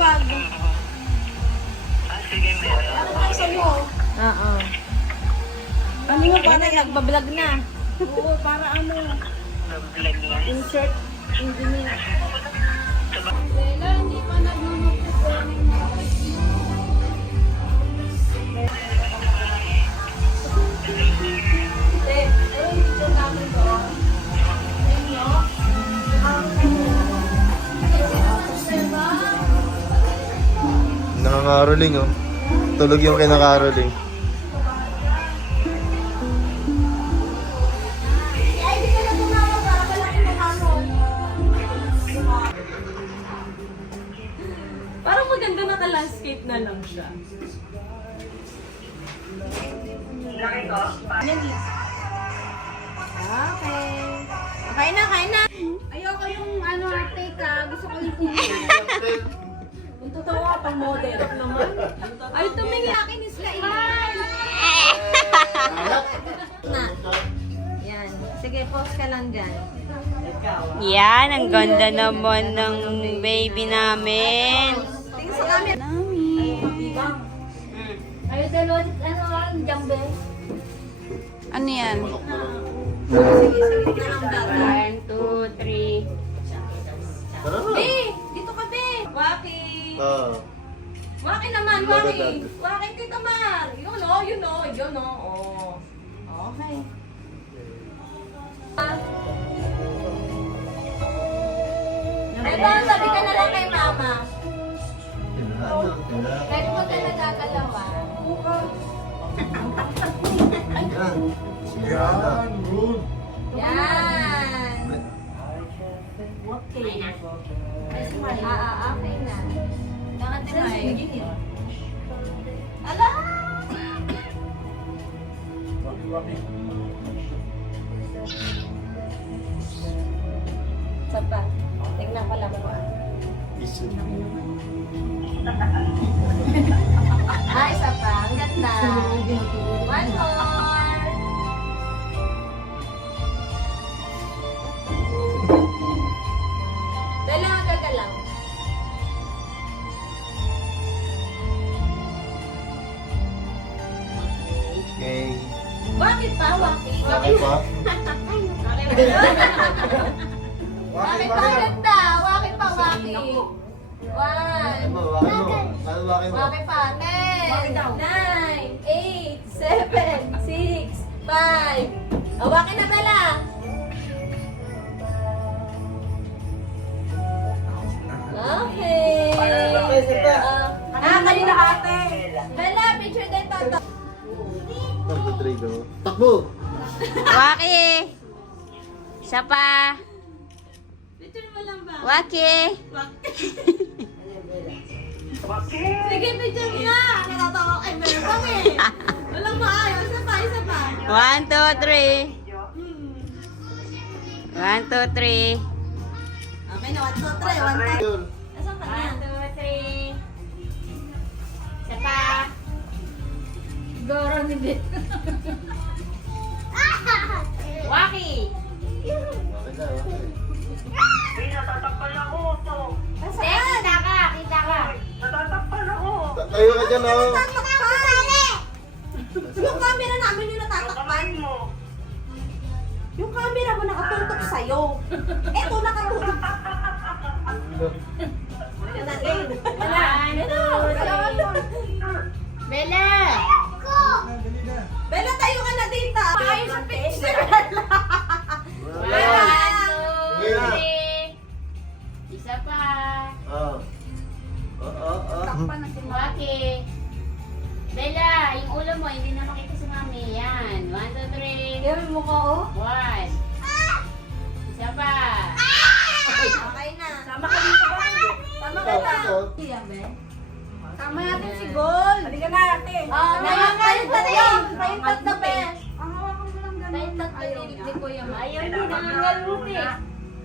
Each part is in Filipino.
wag. Sige, meron. Ano tayo sa'yo? Oo. Ano nga Para nagbablog na. Oo, para ano? Nag-vlog na. Insert engineer. Bella, hindi pa nag-notify. Ayun, video namin doon. Inyo? Nakakaroling oh. Tulog yung kinakaroling. Ay, di ka na tumawag para malaki na hamon. Parang maganda naka-landscape na lang siya. Laki ko? Okay. Kain na, kain na. Ayoko yung ano, teka. Gusto ko yung kumain. Yung totoo ka, pang model. Naman. Ay, tumingin akin is na Na. Yan. Sige, pause ka lang dyan. Yan, ang ganda naman ng baby namin. Tingin sa camera. Ayaw dalawa, ano, ang jambe. Ano yan? Sige, sige na lang dati. 1, 2, 3. Tara na. Be, dito ka, Be. Waki. Waki naman, Waki. Waki kita, Mar. Yun o, yun o, yun o. Oh. Okay. Ito, sabi ka na lang kay Mama. Kahit mo ka nagagalawa. Yan. Good. Yan. Okay. Okay na. Nakatry. Ala! Isa pa. Tingnan ko lang mo. Isu. Isa pa. Ang ganda. One more. Dalawa ka lang. Okay. Bakit pa, Waki? Okay pa? Bakit pa ganda? Bakit pa, Waki? One. Ano ba? Ano ba? Waki pa. 10, 9, 8, 7, 6, 5. Waki na Bella. Okay. Kanina ate. Bella, picture din toto. Takbo, Trigo. Takbo! Waki! Isa pa. Picture mo lang ba? Waki! Sige, picture nga. Natatawa kay Bella pang eh. Walang maayos. Isa pa, isa pa. 1, 2, 3. 1, 2, 3. Okay na, 1, 2, 3. 1, 2, 3. Yun. Nasaan ka na? 1, 2, 3. Isa pa. Goro ni Bet. Waki! Okay na, okay. Hey, natatakpan ako. To. Kita ka! Kita ka! Natatakpan ako. Tayo ka dyan, oh. Yung camera namin yung natatakpan. Kamay mo. Yung camera mo nakatutok sa'yo. Eto, nakatutok. Bella! Bella, tayo ka na dito. Ayos ang picture. 1, 2, 3. Isa pa. Ah. Waki. Bella, yung ulo mo, hindi na makita si Mami. Yan. 1, 2, 3. Yan mo ko, oh. 1. Isa pa. Okay na. Sama ka dito ba? Sama ka na. Tama natin si Gold. Halika na, ate. Kayong tatlo. Kayong tatlo, Bes. Ang hawakan mo lang ganun. Kayong tatlo ni Kuya Ma. Ayaw din nangangaluti.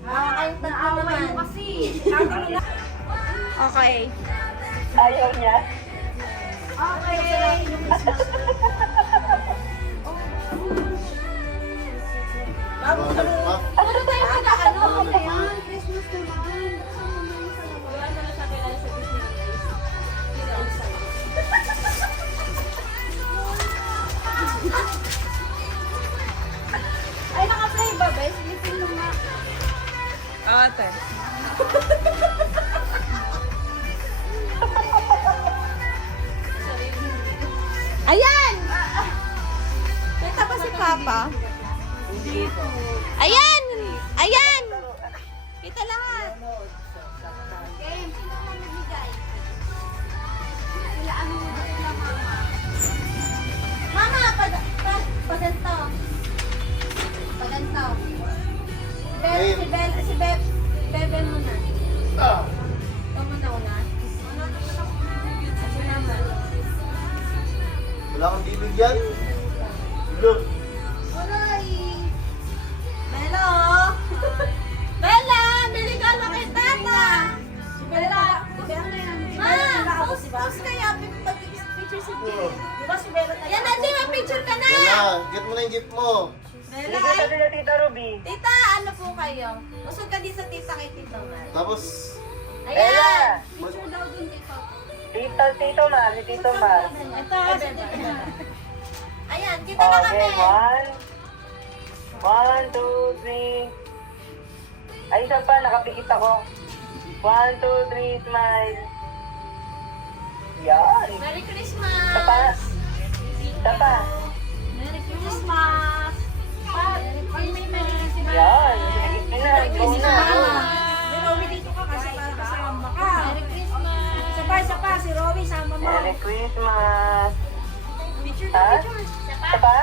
Kayong tatlo naman. Kasi. Okay. Ayaw niya. Bago sa loob. Ano tayo mag-ano? Ayan, Christmas naman. Wala na lang sa kailangan sa Disney. Ayan! Kita pa si Papa? Ayan! Ayan! Kita lahat. Game, sino ang nagbigay? Sila ano mo ba sila mama? Mama, paganto. Paganto. Si Bebe muna. Ikaw muna una. Kasi naman. Wala kang bibigyan? Look. Uray! Bella, oh! Bella! Niligalo kay Tata! Bella! Ma! Post kaya picture si Bella. Di ba si Bella tayo? Yan na, Jay! Mag-picture ka na! Wala, get mo na yung gift mo. Bella! Hindi ka sila Tita Ruby. Tita, ano po kayo? Usog ka din sa tita kay Tito Mar. Tapos, Ayan! Picture daw dun dito. Tito Mar, si Tito Mar. Ito, si Bella. Ayan, kita na kami! Okay, 1, 2, 3. Ay, isa pa, nakapikit ako. 1, 2, 3, smile. Yan. Merry Isa pa. Christmas! Isa pa. Merry Christmas! Ay, may meron si Mama. Yan. Sige na, go na. Si Romy dito ka kasi para kasama ka. Merry Christmas! Isa pa, si Romy sama mo. Merry Christmas. Picture Ha? na picture. Isa pa?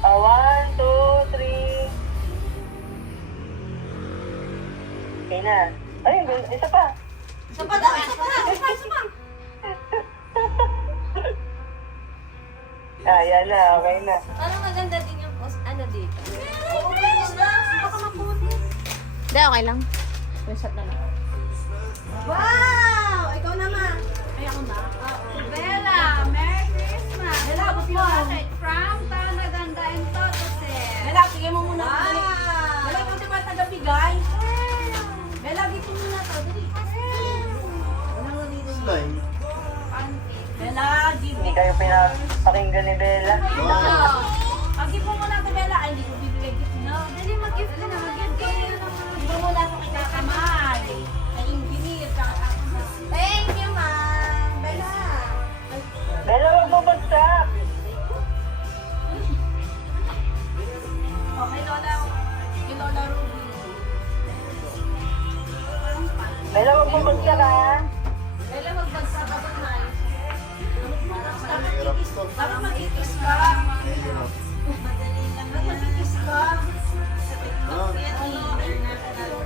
1, 2, 3. Okay na. Ay, isa pa. Isa pa daw! Isa pa! Isa pa! Yan na, okay na. Parang maganda din yung post, ano dito. Oo, na! Baka mapunin. Hindi, okay lang. Screenshot na lang. Wow! Ikaw naman. Ay, ako na. Bella, Merry Christmas! Bella, abot mo. From Tanaganda and Totosel. Bella, sige mo muna. Wow! Bella, ikaw diba tagabigay? Bella, gito mo na to. Dali. Wala nga dito. slime. Bella, give Hindi me. kayo pinapakinggan ni Bella. Wow. Pag-give mo muna to, Bella. Ay, hindi ko bibigay gift. No, dali mag-gift ka na. Mag-gift ka na. Give mo muna to kay Tata Mar. Kay Engineer. Tsaka Tata Mar. Thank you, ma'am. Bella. Bella, wag mo bagsak. Oh, kay Lola. Kay Lola Ruby. Bella, wag mo bagsak ha. Bella, magbagsak abot na. Mahirap ito. Dapat mag-ikis ka. Mahirap. Dapat mag-ikis ka. Ah,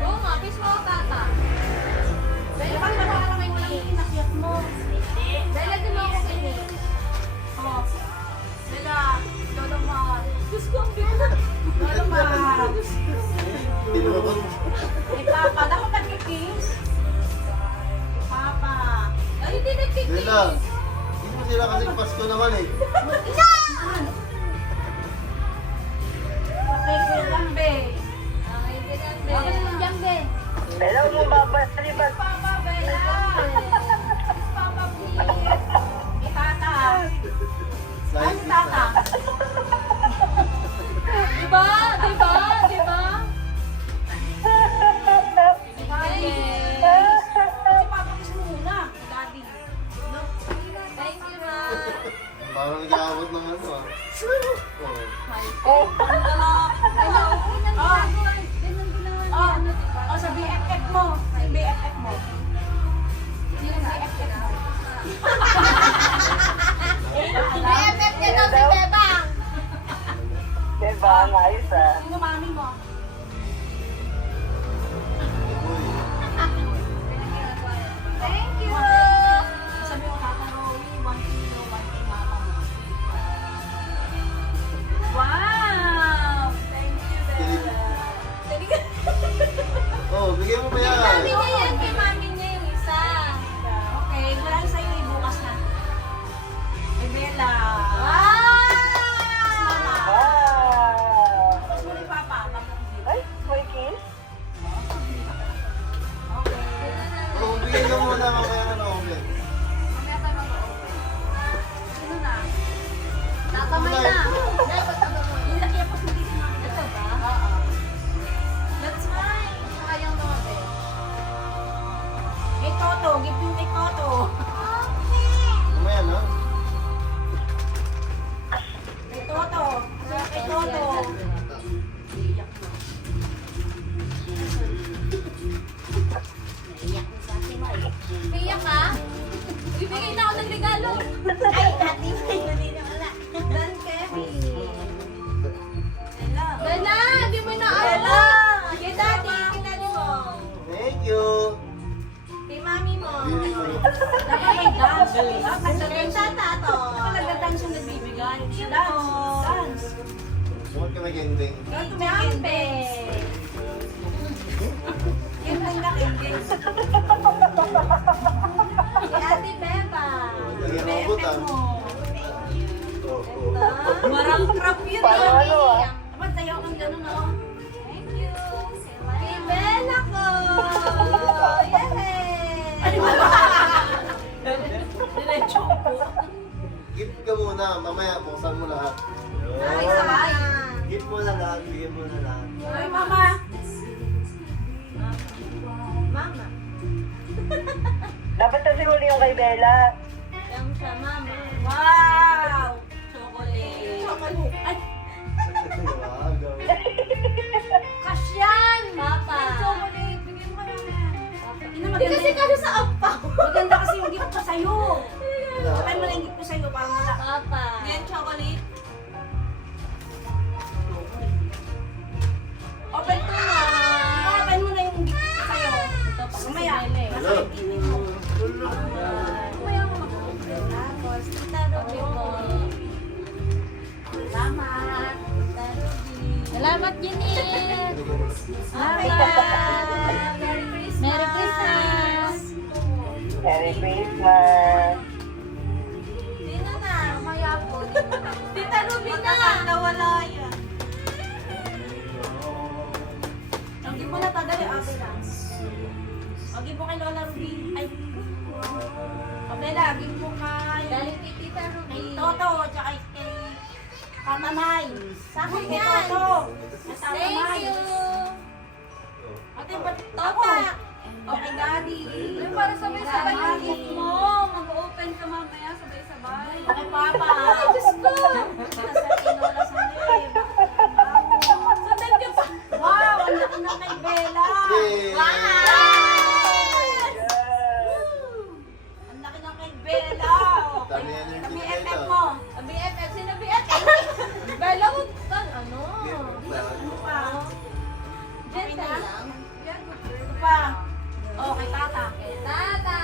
Oo nga, kiss mo ako, Tata. Bella, bakit parang may walang kinakyak mo? Bella, di mo ako kinis. Oh. Bella, Lola Mar. Diyos ko, ang bigat. Lola Mar. tinurot. Kay Papa, dapat nag-kiss. Papa. Ay, hindi nagkikiss. Bella, hindi mo sila kasing Pasko naman eh. Patay ko lang, be. Okay, ganun, Ako Bella. naman dyan, be. Bella, wag mo babaliban. Papa, Bella. Papa, please. Kay Tata. Ay, si Tata. Diba? Diba? Diba? Yes. Si Papa kiss mo muna. Daddy. No? Thank you, ma'am. Parang nag-aabot ng ano ah. Oh. Oh, oh, sa BFF mo. Sa BFF mo. Yung BFF mo. BFF niya daw si Bebang. Diba, ang ayos ah. Sino Toto. Gift yung kay Toto. Mamaya na. Kay Toto. Kay Toto. Naiyak ko sa akin, May. Piyak ka? Bibigay na ako ng regalo. Ay, ate, hindi na wala. Dan Kevin. Hello. Bella, di mo na Hello. Kay daddy, kay daddy mo. Thank you. Kay mami mo. Dapat may dance. Kay tata to. Dapat nagda-dance yung nagbibigay. Dance. Huwag ka mag-ending. Kay Jambe. Yung lang nakingin. Kay ate Beba. Nag-robot ah. mo. Oo. Marang crap yun. Paano ano ah? Dapat sayaw kang ganun ako. Thank you. Kay Bella ko. Yay! Diretso po. Gift ka muna. Mamaya, buksan mo lahat. Ay, sabay. Gift mo na lahat. Bigyan mo na lahat. Ay, mama. Mama. Dapat kasi huli yung kay Bella. Yang siya, mama. Wow! Chocolate. Chocolate. Ay, Wagaw. kasyan! Papa. Chocolate. Bigyan mo na. Ina, Hindi kasi kasi sa ampaw. Maganda kasi yung gift ko sa'yo. Kapag mo na yung gift ko sa'yo, parang wala. Papa. Yan, chocolate. Open to na. Open mo na yung gift ko sa'yo. Ito, mamaya. Hello. Mamaya mo mag-open. Tapos, Tita Ruby mo. Salamat. Tita Ruby. Salamat, Jenny. Salamat. Merry Christmas. Merry Christmas. Merry Christmas. Sino na? Mamaya po. Tita Ruby na. Nawala yan. Ang gift mo na tagali, ate na. Ang gift mo kay Lola Ruby. Ay. Pabela, gift mo kay... Galing kay Tita Kay Ruby. Toto, tsaka kay Katanay. Sa akin Kay yan. Toto. Kay Thank Katanay. you. Ate, ba't Papa. O kay Daddy. Ay, para sabay-sabay yung Daddy. gift mo. Mag-open ka mamaya, sabay-sabay. O kay Papa. Ay, Diyos ko. Sa kay Lola Sanib. Sundan ka pa. Wow, ang laki na kay Bella. Yay! Ang laki na kay Bella. O, Dami kay- energy kay ni BFF Bella. mo. BFF. Sino BFF? Bella, huwag ka. Ano? Ano pa? Gentle lang. Ano pa? O, kay Tata. Okay, Tata.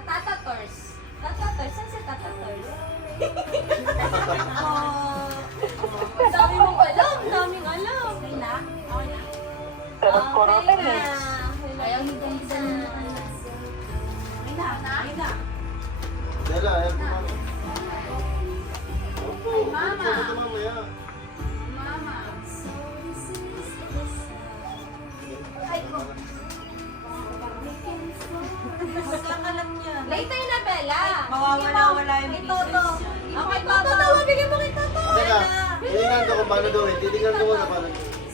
Tata Tors. Tata Tors. Saan si Tata Tors? Ang dami mong alam. Ang daming alam. Okay na? Okay na? Sarap ko rin Okay eh. na. Ayaw hindi na. Okay na? Okay na? Bella, help mo mami. Opo. Mama. Opo, ito mamaya. Mama. Ay, ko. Magkakalat niya. Later na, Bella. Mawawala-wala yung Kay Toto. business Ang kay Toto daw. Bigyan mo kay Toto. Teka, titingnan ko kung paano gawin. Titingnan ko muna paano.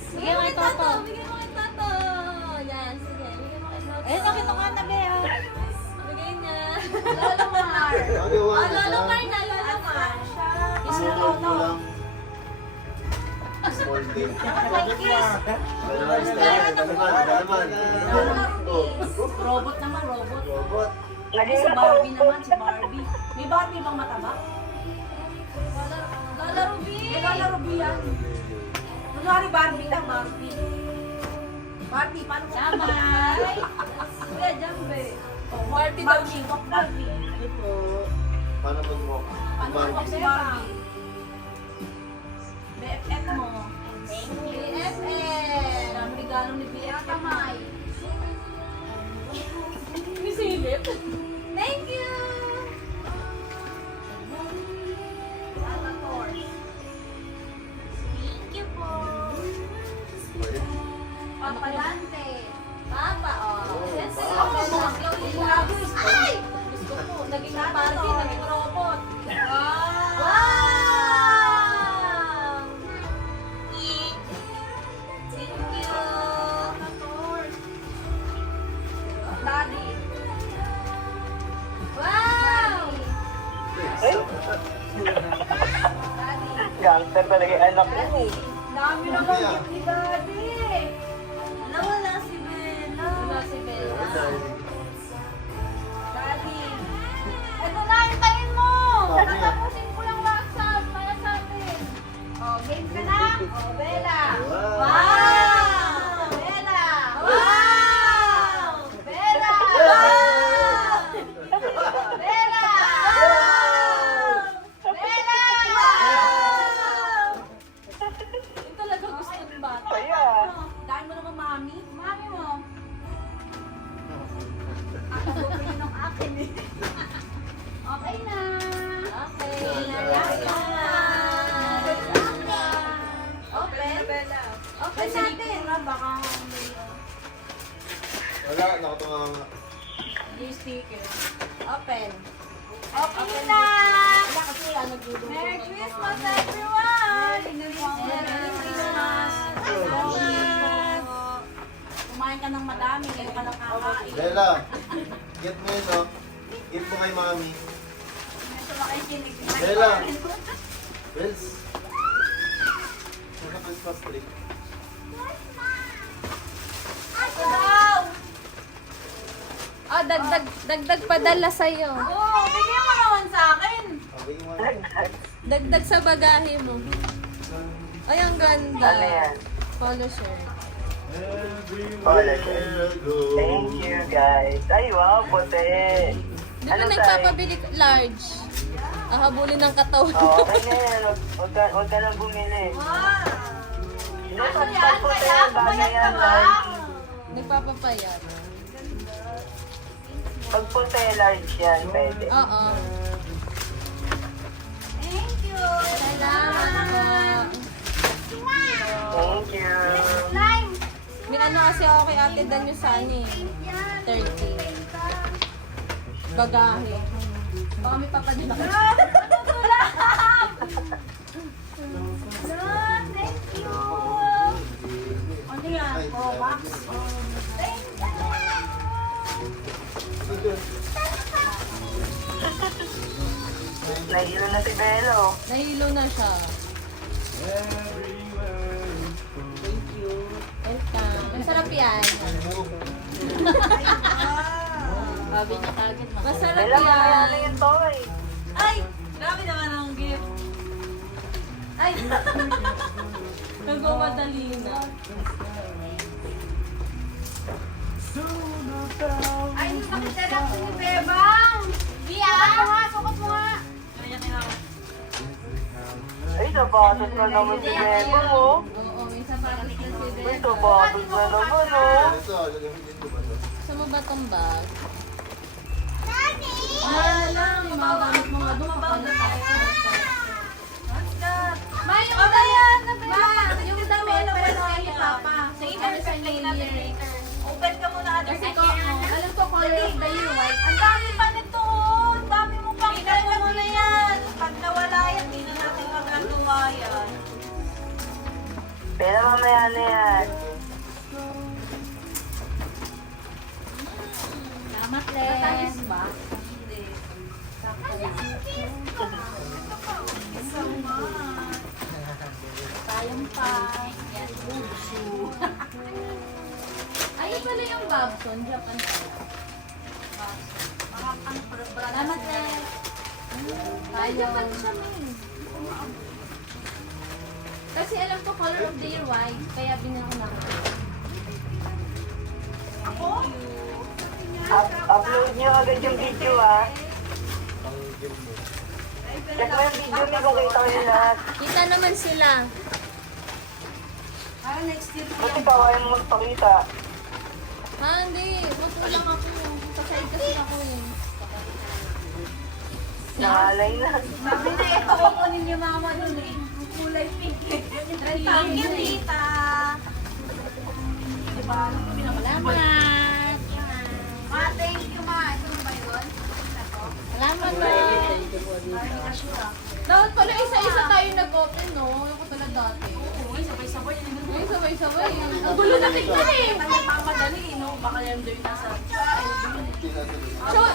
Bigyan mo kay Toto. Bigyan mo kay Toto. Yan, sige. Bigyan mo kay Toto. Eh, nakinuha na, Bea. Bigay niya. Lolo Mar. Magawa Oh, na Lolo siya. Mar na, Lolo Mar. Isuot mo lang. Small thing. Dalaman. Oh. Robot naman, robot. Robot. Ay, si Barbie naman, si Barbie. May Barbie bang mataba? Lola Ruby. May Lola Ruby yan. Kunwari Barbie lang, Barbie. Barbie, paano mo? Sabay. Kuya Jambe. Oh, Barbie daw siya. Barbie. Ito po. Paano mag-walk? Paano mo si Barbie? BFF mo. BFF. Ang regalo ni BFF. Kamay. Misilip. Thank you. Tata Tors. Thank you po. Papa Dante. Papa, oh. Oh, Yes, Papa. Ay! Gusto ko, naging Barbie, naging robot. Wow! Thank you. Daddy. gangster talaga yung anak niya eh. Dami naman gift ni Daddy. Nawala si Bella. Wala si Bella. Daddy. Ito na, hintayin mo! Sabi. Tatapusin ko lang WhatsApp para sa atin. Oh, game ka na? Oh, Bella. Wow! Wow! Bella. Wow! Bella. Wow! Bella. Wow! Bella. Yung talaga gusto ng bata. Kaya, Dahil mo naman, Mami. Mami mo. Ako bumili ng akin eh. Okay na. Okay. Open. Open natin. Baka may Wala, nakatunga nga. yung sticker. Open. Open na! Wala kasi nagdudugtong. Merry Christmas, everyone! Merry Christmas! Salamat! Kumain ka ng madami, ngayon ka lang kakain. Bella, get mo yun, no? Gift mo kay mami. Ito ba kayo kinig? Bella! Bells! Nasa Christmas tree. Wow! Oh, dagdag padala sa'yo. Oh, bigyan mo naman sa akin. Okay, mo. Dagdag sa bagahe mo. Ay, ang ganda. ano yan? Polo shirt. Thank you guys. Ay, wow, puti. Di ba nagpapabili large? Ahabulin ng katawan. Oh, okay na yan. Huwag ka nang bumili. Wow! Hindi, Ano pag yan? puti, Kaya bagay pumayat ka yan, ba? large. Nagpapapayat. Pag puti, large yan, pwede. Oo. Thank you! Salamat po. Thank you. Slime. May ano kasi ako kay Ate Dan yung Sunny. Yan. 30. Bagahe. Baka may papadala ka. Thank you. Ano yan? Oh, box. Nahilo na si Belo. Nahilo na siya. Welcome. Masarap yan. Sabi niya kagad. Masarap Belo, mamaya na yan. yung toy. Ay! Grabe naman ang gift. Ay! Nagmamadali na. Ay, nakitira ko ni Bebang. Bia, sukot mo nga, sukot mo nga. Ay, sapatos na naman si Bebo mo. Oo, may sapatos na si Ay, Beth. sapatos na naman, oh. Ito, gagamitin ko ba ito? Gusto mo ba tong bag? Wala lang. Yung mga gamit mo nga doon. Kapala tayo. Ma, yung Ano yan? Ma, yung damit, pero kay Papa. Sige, Ano sa check New natin Year? later. Open ka muna ate. Kasi ko, alam ko color of the year, white. Ang dami pa nito. Ang dami mo pang Tingnan mo muna yan. Pag nawala yan, di na natin magagawa yan. Pero mamaya na yan. Salamat, Les. ba? Hindi. So much. Tayong pa. Yan. Ay, pala yung Babson, Japan. Salamat, Les. Ay, Japan siya, Min. Kasi alam ko color of the year white, kaya binili ko na ako. Upload nyo agad yung video, ah. Ang gift mo. Check mo yung video ni kung kita ko yung lahat. Kita naman sila. Para next year po Buti yan. pa kayo mo magpakita. Ha, hindi. Makulang ako. Pasay kasi ako eh. Nakalay na. Sabi na ito, kukunin niyo mama dun eh. Kulay pink. Thank you, tita. Diba? Salamat. Ma, thank you, ma. Ito na ba yun? Salamat po. Dapat pala isa-isa tayo nag-open, no? Yung katulad dati. Uy, sabay-sabay. Ay, sabay-sabay. Ang gulo na tignan eh. Nagpapadali, no? Baka yan doon nasa...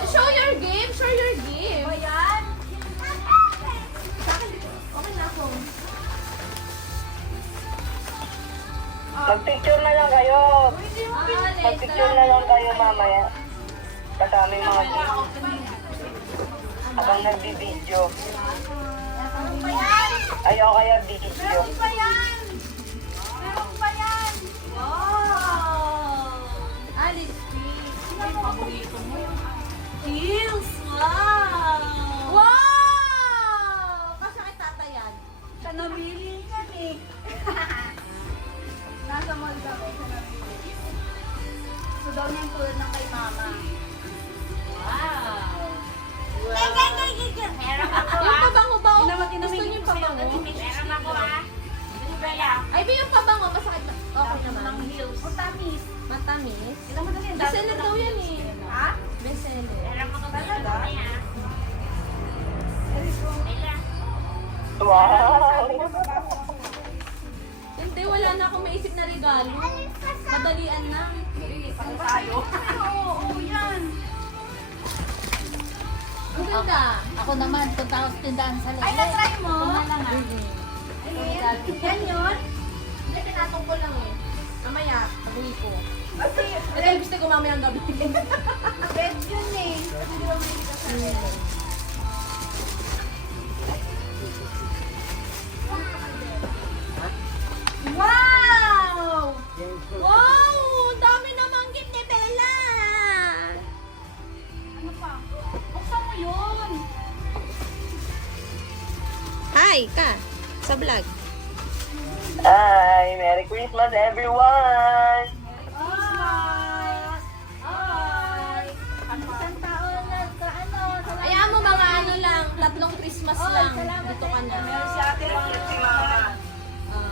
Show your game. Show your game. Ba yan? Okay na ako. Mag-picture na lang kayo. Mag-picture na lang kayo mamaya. Kasama yung mga kids. Habang nagbi-video. Ayaw kaya video. Meron pa yan! Wow! Alice Creek. Ay, paborito mo yung heels! Wow! Wow! Kasi kay tata yan. Siya namili yan eh. Nasa mall kami, siya namili. So daw niya yung tulad ng kay mama. Wow. Meron ako Yung ah. pabango ba? Inamat Gusto niyo yung pabango? Meron ako ah. Bella. Ay, ba yung pabango? Masakit na. Okay naman. heels. O tamis. Matamis. Ilan mo na yan? Bestseller daw yan eh. Ha? Bestseller. Meron ako Talaga? ah. Bella. Wow! Hindi, wala na akong maisip na regalo. Madalian na. Ano tayo? Oo, yan. Ang ganda. Ako naman, punta ako sa tindahan sa Ay, na-try mo? Yan yun? Hindi, pinatong ko lang eh. Mamaya, pag-uwi ko. Kasi, Ito yung gusto ko mamaya ang gabi. red yun eh. Kasi di ba may ka sa red? Wow! Wow! Ang dami namang gift ni Bella! Ano pa? Buksan mo yun. Hi, ka. Sa vlog. Hi! Merry Christmas everyone! Christmas! Hi! Isang taon na sa ano? Ayaw mo mga ano lang, 3 Christmas lang. Dito ka na. Meron si ate mga Si Mama.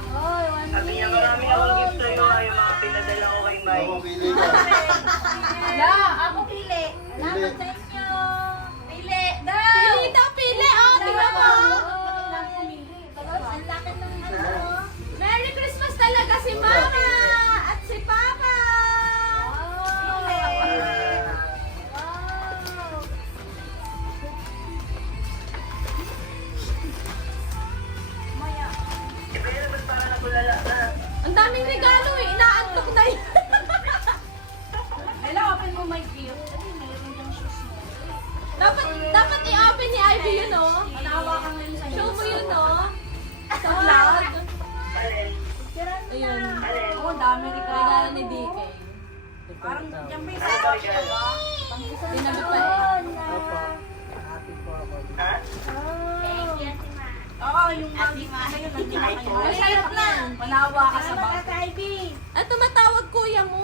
Oy, one Sabi niya marami akong gift sa'yo. Yung mga pinadala ko kay Mike. Mamili ka. Ako pili. Salamat sa inyo. Pili. Pili daw, pili! Oh, tingnan mo! Ang laki ng ano. Merry Christmas talaga si Mama! At si Papa! Iba yun naman para nagulala na. Ang daming regalo eh. Inaantok na yun. Ella, open mo my gift. Ano yun? Meron diyang shoes mo. dapat i-open ni Ivy yun, oh. Manawa ka ngayon sa Show mo yun, oh. Sa vlog. Alin? Ayun. Alin? Oo, dami Regalo ni DK. Parang dyan may Ito yan. Dinamit pa eh. Ha? Thank you, Ate Ma. Oo, yung ate ma. Ayun, nandiyan na kayo. Ay, sarap lang. Manawa ka sa bag. At tumatawag kuya mo.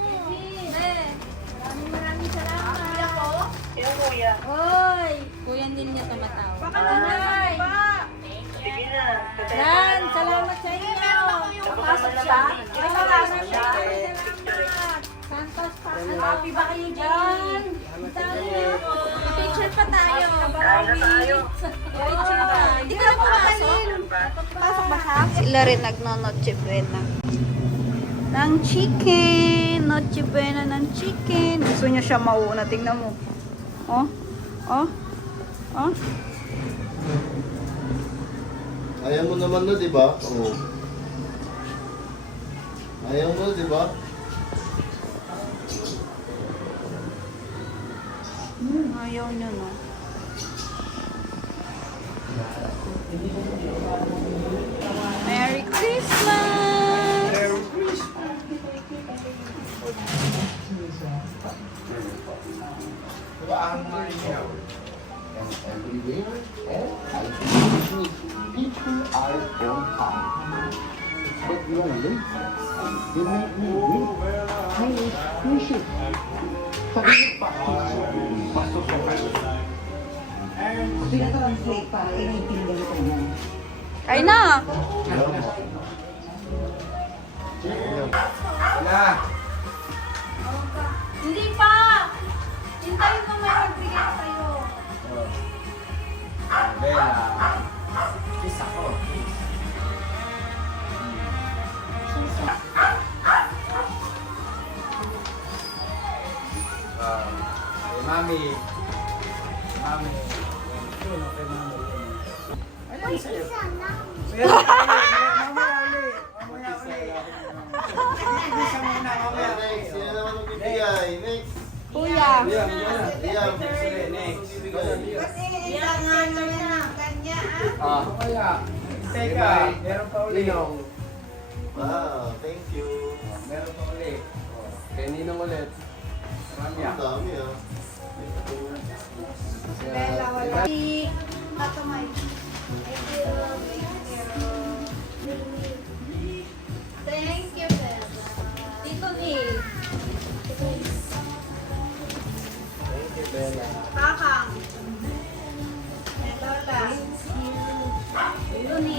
Maraming salamat. Kuya ko? Yung kuya. Hoy! Kuya din niya tumatawag. Pakalunay! Sige na. Yan, salamat sa inyo. Meron ako yung pasok siya. May pasok siya. Santos pa. Happy ba kayo dyan? Picture pa tayo. Kain na tayo. Picture pa. Hindi ka na pumasok. Pasok ba siya? Sila rin nagno-noche buena. Ng chicken. Noche buena ng chicken. Gusto niya siya mauna. Tingnan mo. Oh. Oh. Oh. Ayaw mo naman na, di ba? Oo. Ayaw mo, di ba? Ayaw niya, no? Merry Christmas! Everywhere, people are on time. But you are late. You make me wait. I appreciate it. Sabi mo pa, pasok ka pa. Pinatranslate para i-maintindihan ko yan. Ay na! Hindi pa! Hintayin mo may magbigay sa'yo. Mami. Mami. Yun, okay, mami. Mamaya ulit. Mamaya ulit. Isa muna mamaya. Next, sino naman magbibigay? Next. Kuya. Liam. Liam. Next. Isa nga naman ang kanya, Ah. Kaya. Teka, meron pa ulit. Wow, thank you. Meron pa ulit. Kay Ninong ulit. Marami Ang dami ah. Bella, wala. Tatamay. Thank you, Bella. Tito ni. Thank you, Bella. Kakang. Lola. Tito ni.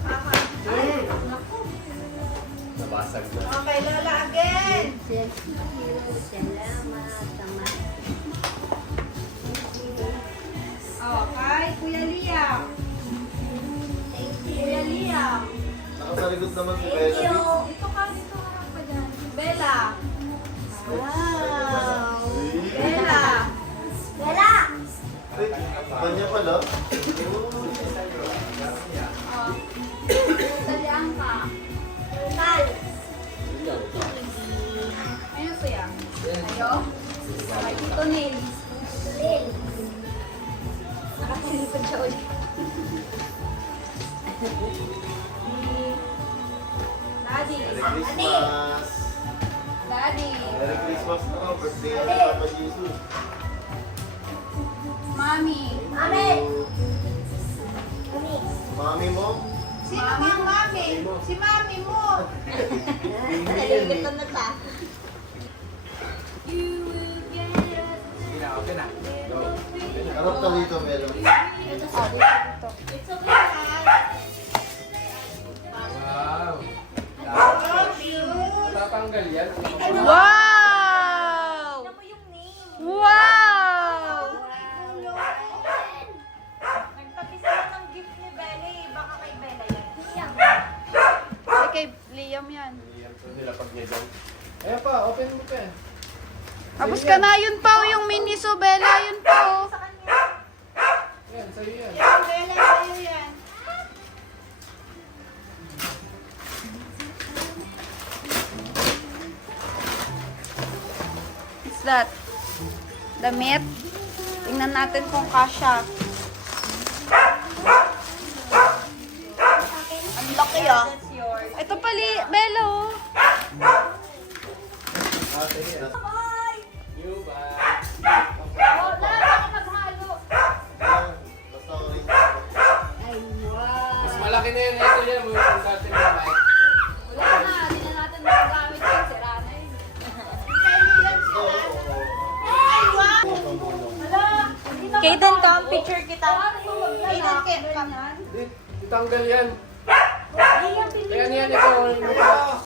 Kakang. Nabasag na. Okay, Lola again. Salamat, tama. Okay, Kuya Liam. Kuya Liam. Saka sa likod naman si Bella. Ito ka, dito harap ka dyan. Bella. Wow. Bella. Bella! Ay, kanya pala. Saliang ka. Tal! Ayun siya. Ayo. Okay, Tito Neil. Lil! Nakasilisod siya ulit. Daddy. Merry Christmas. Daddy. Merry Christmas na ka. Birthday na ni Papa Jesus. Mami. Mami! Mami mo? Sino bang mami? Si mami mo. Nalilito na ta. Sige na, okay na. Go. Harap ka dito, Bella. It's okay, Wow. Oh, cute. Tatanggal yan. Wow! Wow! Nagpapisa ng gift ni Bella eh. Baka kay Bella yan. Ay, kay Liam yan. Nilapag niya dyan. Ayan pa, open mo pa yan. Tapos ka na, yun pa, yung mini Sobela, yun pa. Yan, sa'yo yan. Yan, Bella, sa'yo yan. What's that? Damit? Tingnan natin kung kasha. Ang laki ah. That's yours. Ito pali, Bella oh. Ate, na. You, bye. Basta orange. Mas malaki na yan. Ito yan. Mga pang dati mo na. Wala na, hindi na natin magagamit yun. Sira na yun. Kaden, come picture kita. Kaden, come. Itanggal yan. Ayan yan, ikaw.